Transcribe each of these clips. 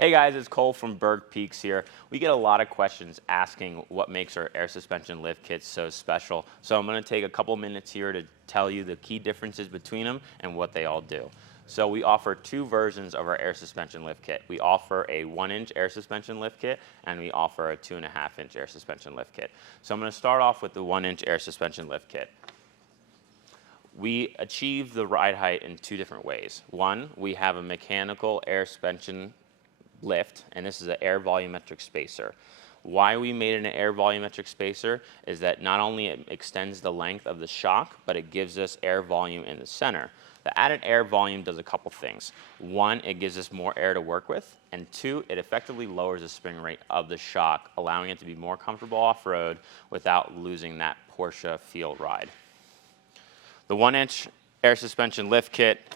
Hey guys, it's Cole from Berg Peaks here. We get a lot of questions asking what makes our air suspension lift kits so special. So I'm going to take a couple minutes here to tell you the key differences between them and what they all do. So we offer two versions of our air suspension lift kit. We offer a 1-inch air suspension lift kit and we offer a 2.5-inch air suspension lift kit. So I'm going to start off with the 1-inch air suspension lift kit. We achieve the ride height in two different ways. One, we have a mechanical air suspension lift, and this is an air volumetric spacer. Why we made it an air volumetric spacer is that not only it extends the length of the shock, but it gives us air volume in the center. The added air volume does a couple things. One, it gives us more air to work with, and two, it effectively lowers the spring rate of the shock, allowing it to be more comfortable off-road without losing that Porsche feel ride. The 1-inch air suspension lift kit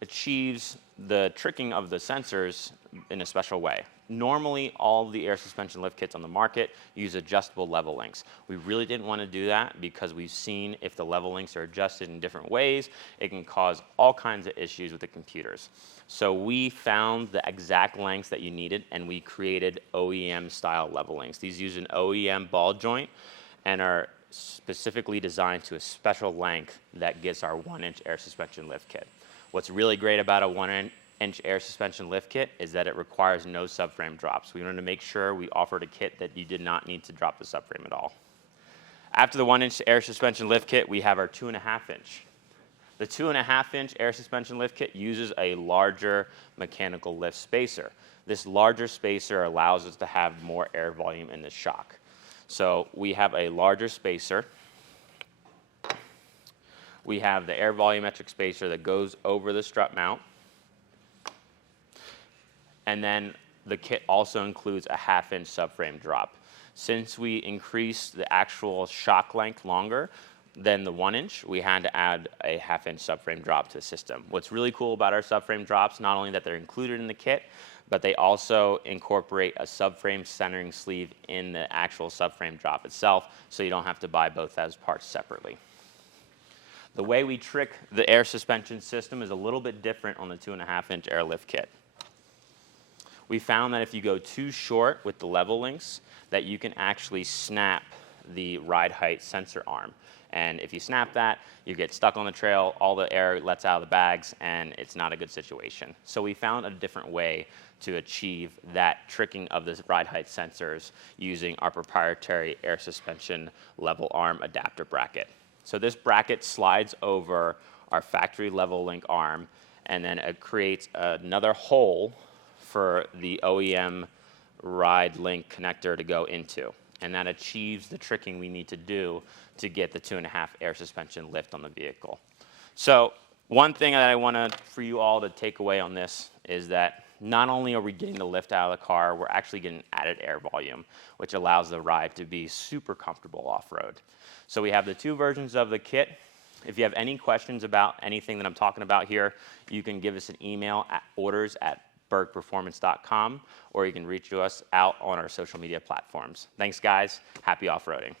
achieves the tricking of the sensors in a special way. Normally, all of the air suspension lift kits on the market use adjustable level links. We really didn't want to do that because we've seen if the level links are adjusted in different ways, it can cause all kinds of issues with the computers. So we found the exact lengths that you needed, and we created OEM-style level links. These use an OEM ball joint and are specifically designed to a special length that gets our 1-inch air suspension lift kit. What's really great about a 1-inch air suspension lift kit is that it requires no subframe drops. We wanted to make sure we offered a kit that you did not need to drop the subframe at all. After the 1-inch air suspension lift kit, we have our 2.5-inch. The 2.5-inch air suspension lift kit uses a larger mechanical lift spacer. This larger spacer allows us to have more air volume in the shock. So we have a larger spacer. We have the air volumetric spacer that goes over the strut mount. And then the kit also includes a 1/2-inch subframe drop. Since we increased the actual shock length longer than the 1-inch, we had to add a 1/2-inch subframe drop to the system. What's really cool about our subframe drops, not only that they're included in the kit, but they also incorporate a subframe centering sleeve in the actual subframe drop itself, so you don't have to buy both those parts separately. The way we trick the air suspension system is a little bit different on the 2.5-inch airlift kit. We found that if you go too short with the level links, that you can actually snap the ride height sensor arm. And if you snap that, you get stuck on the trail, all the air lets out of the bags, and it's not a good situation. So we found a different way to achieve that tricking of the ride height sensors using our proprietary air suspension level arm adapter bracket. So this bracket slides over our factory level link arm, and then it creates another hole for the OEM ride link connector to go into. And that achieves the tricking we need to do to get the 2.5 air suspension lift on the vehicle. So one thing that I want for you all to take away on this is that not only are we getting the lift out of the car, we're actually getting added air volume, which allows the ride to be super comfortable off-road. So we have the two versions of the kit. If you have any questions about anything that I'm talking about here, you can give us an email at orders@bergperformance.com, or you can reach us out on our social media platforms. Thanks, guys. Happy off-roading.